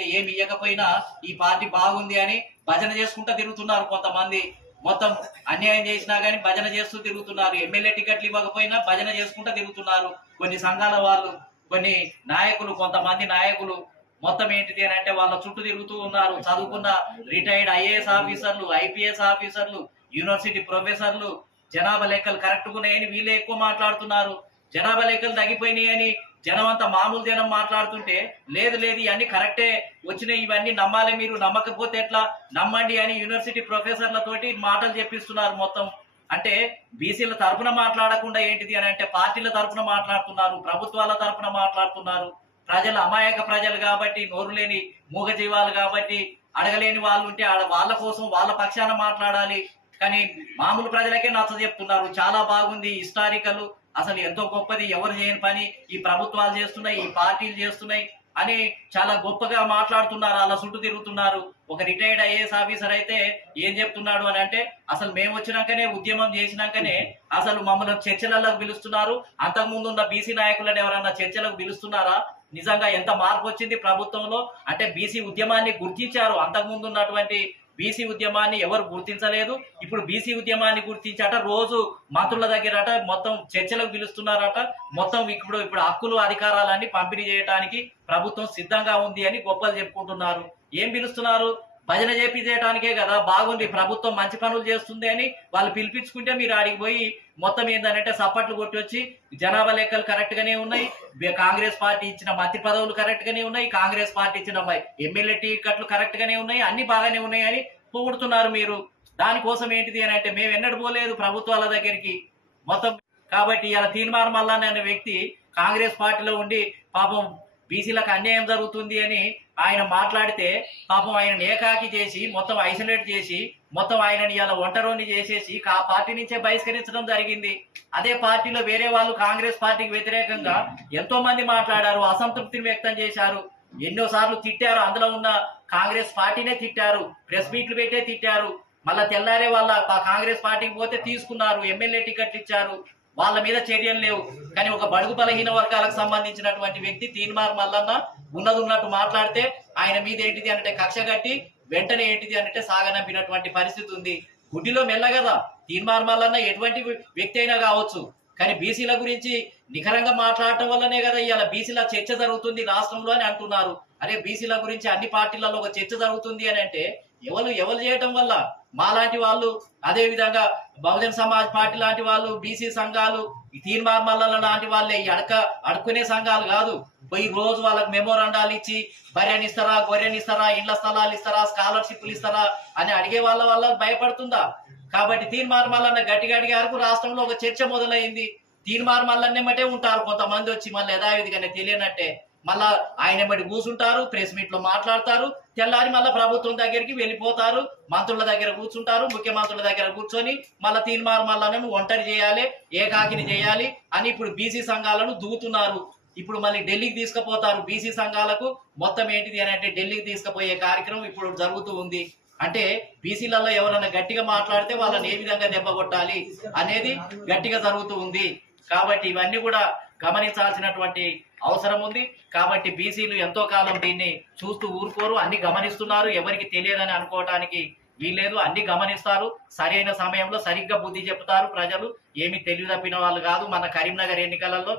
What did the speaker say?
అంటే ఏమి ఇవ్వకపోయినా ఈ పార్టీ బాగుంది అని భజన చేసుకుంటూ తిరుగుతున్నారు కొంతమంది. మొత్తం అన్యాయం చేసినా గానీ భజన చేస్తూ తిరుగుతున్నారు. ఎమ్మెల్యే టికెట్లు ఇవ్వకపోయినా భజన చేసుకుంటూ తిరుగుతున్నారు. కొన్ని సంఘాల వాళ్ళు, కొన్ని నాయకులు, కొంతమంది నాయకులు మొత్తం ఏంటిది అని అంటే వాళ్ళ చుట్టూ తిరుగుతూ ఉన్నారు. చదువుకున్న రిటైర్డ్ ఐఏఎస్ ఆఫీసర్లు, ఐపీఎస్ ఆఫీసర్లు, యూనివర్సిటీ ప్రొఫెసర్లు జనాభా లెక్కలు కరెక్ట్గా ఉన్నాయని వీళ్ళే ఎక్కువ మాట్లాడుతున్నారు. జనాభా లెక్కలు తగ్గిపోయినాయని జనం అంతా మామూలు జనం మాట్లాడుతుంటే లేదు లేదు ఇవన్నీ కరెక్టే వచ్చినాయి, ఇవన్నీ నమ్మాలి, మీరు నమ్మకపోతే ఎట్లా, నమ్మండి అని యూనివర్సిటీ ప్రొఫెసర్లతోటి మాటలు చెప్పిస్తున్నారు. మొత్తం అంటే బీసీల తరఫున మాట్లాడకుండా ఏంటిది అని అంటే పార్టీల తరఫున మాట్లాడుతున్నారు, ప్రభుత్వాల తరఫున మాట్లాడుతున్నారు. ప్రజలు అమాయక ప్రజలు కాబట్టి, నోరు లేని మూగజీవాలు కాబట్టి, అడగలేని వాళ్ళు ఉంటే వాళ్ళ కోసం వాళ్ళ పక్షాన మాట్లాడాలి. కానీ మామూలు ప్రజలకే నచ్చ చెప్తున్నారు. చాలా బాగుంది, హిస్టారికల్, అసలు ఎంతో గొప్పది, ఎవరు చేయని పని ఈ ప్రభుత్వాలు చేస్తున్నాయి, ఈ పార్టీలు చేస్తున్నాయి అని చాలా గొప్పగా మాట్లాడుతున్నారు. అలా చుట్టూ తిరుగుతున్నారు. ఒక రిటైర్డ్ ఐఏఎస్ ఆఫీసర్ అయితే ఏం చెప్తున్నాడు అని అంటే, అసలు మేము వచ్చినాకనే, ఉద్యమం చేసినాకనే అసలు మమ్మల్ని చర్చలకు పిలుస్తున్నారు, అంతకుముందు ఉన్న బీసీ నాయకులను ఎవరన్నా చర్చలకు పిలుస్తున్నారా? నిజంగా ఎంత మార్పు వచ్చింది ప్రభుత్వంలో అంటే బీసీ ఉద్యమాన్ని గుర్తించారు. అంతకుముందు ఉన్నటువంటి బీసీ ఉద్యమాన్ని ఎవరు గుర్తించలేదు. ఇప్పుడు బీసీ ఉద్యమాన్ని గుర్తించాట, రోజు మంత్రుల దగ్గరట మొత్తం చర్చలకు పిలుస్తున్నారట. మొత్తం ఇప్పుడు హక్కులు అధికారాలన్నీ పంపిణీ చేయడానికి ప్రభుత్వం సిద్ధంగా ఉంది అని గొప్పలు చెప్పుకుంటున్నారు. ఏం పిలుస్తున్నారు? భజన చేపించేయడానికే కదా. బాగుంది, ప్రభుత్వం మంచి పనులు చేస్తుంది అని వాళ్ళు పిలిపించుకుంటే మీరు ఆడికి పోయి మొత్తం ఏంటంటే సప్పట్లు కొట్టి వచ్చి జనాభా లెక్కలు కరెక్ట్ గానే ఉన్నాయి, కాంగ్రెస్ పార్టీ ఇచ్చిన మంత్రి పదవులు కరెక్ట్ గానే ఉన్నాయి, కాంగ్రెస్ పార్టీ ఇచ్చిన ఎమ్మెల్యే టికెట్లు కరెక్ట్ గానే ఉన్నాయి, అన్ని బాగానే ఉన్నాయి అని పొగుడుతున్నారు మీరు. దానికోసం ఏంటిది అని అంటే మేము ఎన్నడూ పోలేదు ప్రభుత్వాల దగ్గరికి మొత్తం. కాబట్టి ఇలా తీన్మార్ మల్లాన్ అనే వ్యక్తి కాంగ్రెస్ పార్టీలో ఉండి పాపం బీసీలకు అన్యాయం జరుగుతుంది అని ఆయన మాట్లాడితే పాపం ఆయన ఏకాకి చేసి మొత్తం ఐసోలేట్ చేసి మొత్తం ఆయనని ఇలా ఒంటరోని చేసేసి ఆ పార్టీ నుంచే బహిష్కరించడం జరిగింది. అదే పార్టీలో వేరే వాళ్ళు కాంగ్రెస్ పార్టీకి వ్యతిరేకంగా ఎంతో మంది మాట్లాడారు, అసంతృప్తిని వ్యక్తం చేశారు, ఎన్నోసార్లు తిట్టారు. అందులో ఉన్న కాంగ్రెస్ పార్టీనే తిట్టారు, ప్రెస్ మీట్లు పెట్టే తిట్టారు. మళ్ళా తెల్లారే వాళ్ళ కాంగ్రెస్ పార్టీకి పోతే తీసుకున్నారు, ఎమ్మెల్యే టికెట్లు ఇచ్చారు, వాళ్ళ మీద చర్యలు లేవు. కానీ ఒక బడుగు బలహీన వర్గాలకు సంబంధించినటువంటి వ్యక్తి తీన్మార్ మల్లన్న ఉన్నది ఉన్నట్టు మాట్లాడితే ఆయన మీద ఏంటిది అంటే కక్ష కట్టి వెంటనే ఏంటిది అంటే సాగనంపినటువంటి పరిస్థితి ఉంది. గుడ్డిలో మెల్లగదా తీన్మార్ మల్లన్న ఎటువంటి వ్యక్తి అయినా కావచ్చు, కానీ బీసీల గురించి నిఖరంగా మాట్లాడటం వల్లనే కదా ఇవాళ బీసీల చర్చ జరుగుతుంది రాష్ట్రంలో అని అంటున్నారు. అరే బీసీల గురించి అన్ని పార్టీలలో ఒక చర్చ జరుగుతుంది అని అంటే ఎవరు చేయటం వల్ల? మాలాంటి వాళ్ళు, అదే విధంగా బహుజన్ సమాజ్ పార్టీ లాంటి వాళ్ళు, బీసీ సంఘాలు, తీన్మార్ మల్లన్న లాంటి వాళ్ళే అడుక్కునే సంఘాలు కాదు. పోయి రోజు వాళ్ళకి మెమోరాండాలు ఇచ్చి బర్రెని ఇస్తారా, గొర్రెని ఇస్తారా, ఇండ్ల స్థలాలు ఇస్తారా, స్కాలర్షిప్లు ఇస్తారా అని అడిగే వాళ్ళ భయపడుతుందా? కాబట్టి తీన్మార్ మల్లన్న గట్టిగా అడిగారు. రాష్ట్రంలో ఒక చర్చ మొదలైంది. తీన్మార్ మల్లన్నెమ్మటే ఉంటారు కొంతమంది వచ్చి మళ్ళీ యథావిధిగానే తెలియనట్టే మళ్ళా ఆయన బట్టి కూర్చుంటారు, ప్రెస్ మీట్ లో మాట్లాడతారు, తెల్లారి మళ్ళీ ప్రభుత్వం దగ్గరికి వెళ్ళిపోతారు, మంత్రుల దగ్గర కూర్చుంటారు, ముఖ్యమంత్రుల దగ్గర కూర్చొని మళ్ళీ తీన్మార్ మల్లన్నను ఒంటరి చేయాలి, ఏకాకిని చేయాలి అని ఇప్పుడు బీసీ సంఘాలను దూతున్నారు. ఇప్పుడు మళ్ళీ ఢిల్లీకి తీసుకుపోతారు. బీసీ సంఘాలకు మొత్తం ఏంటిది అని అంటే ఢిల్లీకి తీసుకుపోయే కార్యక్రమం ఇప్పుడు జరుగుతూ ఉంది. అంటే బీసీలలో ఎవరైనా గట్టిగా మాట్లాడితే వాళ్ళని ఏ విధంగా దెబ్బ కొట్టాలి అనేది గట్టిగా జరుగుతూ ఉంది. కాబట్టి ఇవన్నీ కూడా గమనించాల్సినటువంటి అవసరం ఉంది. కాబట్టి బీసీలు ఎంతో కాలం దీన్ని చూస్తూ ఊరుకోరు, అన్ని గమనిస్తున్నారు. ఎవరికి తెలియదని అనుకోవటానికి వీల్లేదు, అన్ని గమనిస్తారు. సరైన సమయంలో సరిగ్గా బుద్ధి చెప్తారు. ప్రజలు ఏమి తెలివి తప్పిన వాళ్ళు కాదు. మన కరీంనగర్ ఎన్నికలలో